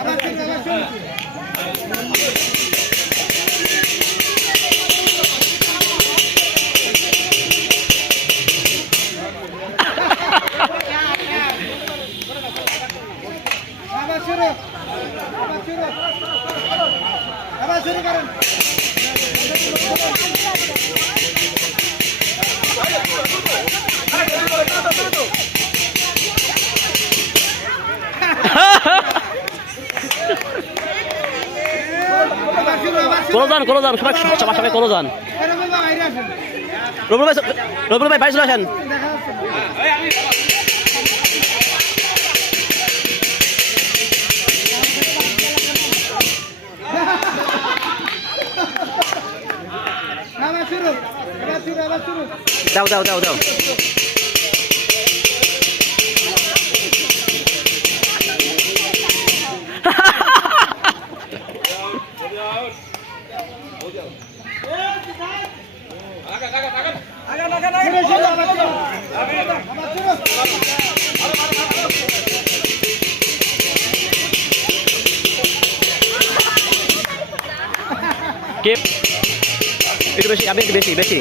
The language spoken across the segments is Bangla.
আবার কোলো যান কোলো যান সবাই সবার সবাই কোলো যান রবুল ভাই রবুল ভাই ভাই চলে আসেন। দাও দাও দাও দাও শুরু শুরু আবার শুরু আবার শুরু কে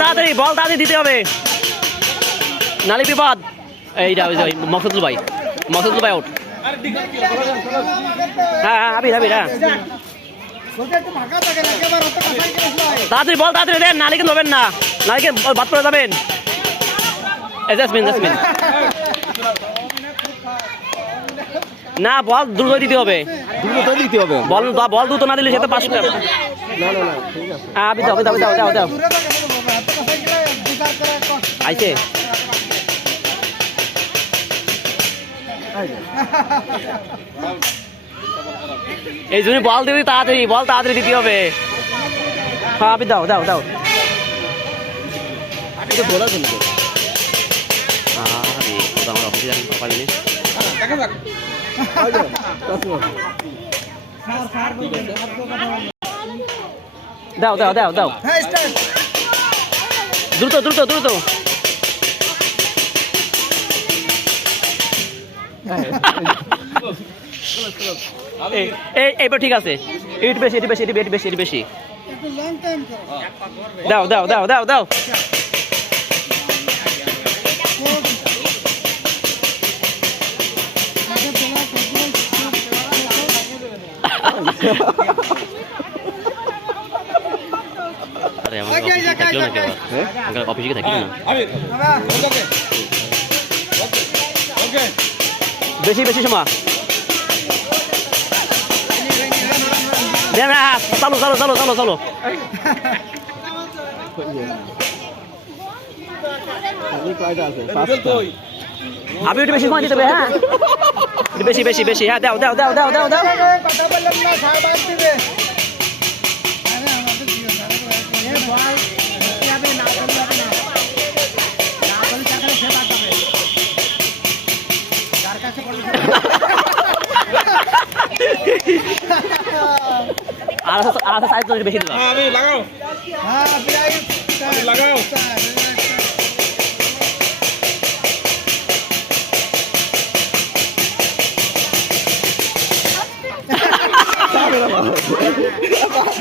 তাড়াতাড়ি বল, তাড়াতাড়ি দিতে হবে। নালি বিপদ। এই যাও এই মকসুদুল ভাই। মকসুদুল ভাই আউট হ্যাঁ হ্যাঁ আবির আবির হ্যাঁ। তাড়াতাড়ি বল, তাড়াতাড়ি দেন নালিকে নেবেন না। নালিকে বাদ করে যাবেন। জাসমিন জাসমিন। না, বল দ্রুত দিতে হবে। দ্রুত দিতে হবে বল বল দ্রুত না দিলে সে তো পাঁচটা না না না হ্যাঁ আবি দাও দাও দাও দাও দাও। না আইছে। এই জন্য বল দিবি তাড়াতাড়ি, বল তাড়াতাড়ি দিতে হবে। হ্যাঁ আবি দাও দাও দাও। এটা বলা কিন্তু খোদা আমার অফিসে এখন পারবি না সার সার বলবেন এত কথা বলবেন দাও দাও দাও দাও। দ্রুত দ্রুত দ্রুত। এই- এই, এইবার ঠিক আছে। এটি বেশি এটি বেশি এটি বেশি এটি বেশি দাও দাও দাও দাও দাও। অফিসে না থাকল না বেশি বেশি সময়। চালো চালো চালো চালো চালো। আমি একটু বেশি সময় দিতে হবে হ্যাঁ? বেশি বেশি বেশি হ্যাঁ দাও দাও দাও দাও দাও দাও। কথা বললাম না সার বাদ দিবে। আরে আমাদের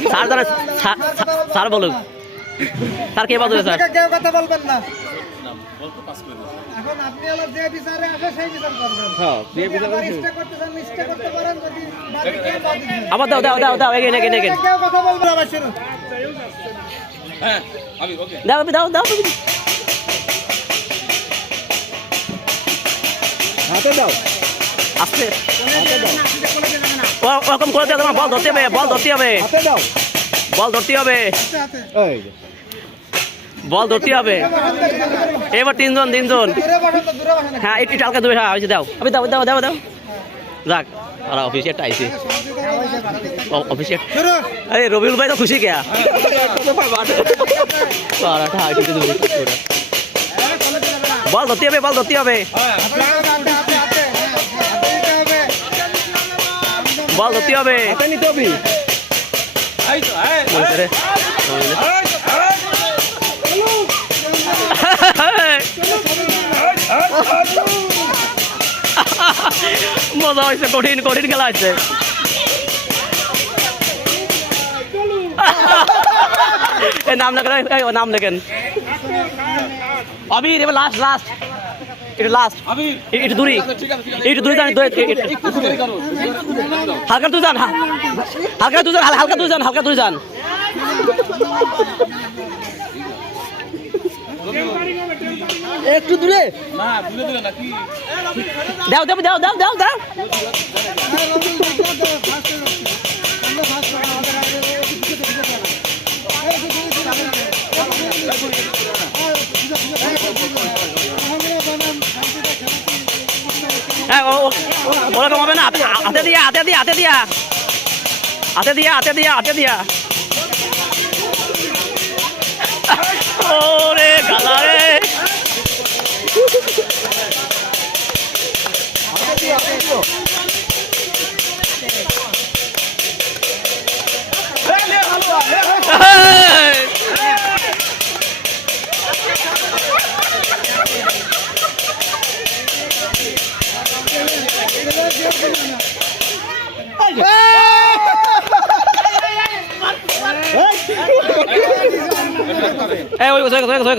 স্যার জানে স্যার- স্যার বলুক। স্যার কে বাজবে স্যার? কেউ কথা বলবেন না। এখন আপনি হলো যে বিচারে আসে সেই বিচার করবেন। হ্যাঁ বিচার করতে চান করতে পারেন যদি বাদে বাদ। আবার দাও দাও দাও দাও এগেন এগেন এগেন কেউ কথা বলবে আবার শুনুন। দাও দাও দাও হাতে দাও। আস্তে। ও- ওরকম করে দিয়ে বল ধরতে হবে বল ধরতে হবে। বল ধরতে হবে। বল ধরতে হবে। এবার তিনজন তিনজন। হ্যাঁ একটু দূরে হ্যাঁ দাও। আমি দাও দাও দাও দাও। যাক আর অফিসিয়ারটা আইছে। অফিসিয়ার আরে রবিউল ভাই তো খুশি কে? বল ধরতে হবে বল ধরতে হবে। বল ধরতে হবে। মজা হয়েছে কঠিন কঠিন খেলা হচ্ছে এ নাম লেখেন নাম লেখেন। আবির এবার লাস্ট লাস্ট এটা লাস্ট একটু দূরি। একটু দূরে যান হালকা দূরে যান হালকা দূরে যান হালকা দূরে যান হালকা দূরে যান। একটু দূরে। দাও দাও দাও দাও দাও দাও। ও কমাবে না হাতে দিয়া হাতে দিয়া হাতে দিয়া। হাতে দিয়া হাতে দিয়া হাতে দিয়া। ওরে গালা থাকো থাকো থাকো থাকো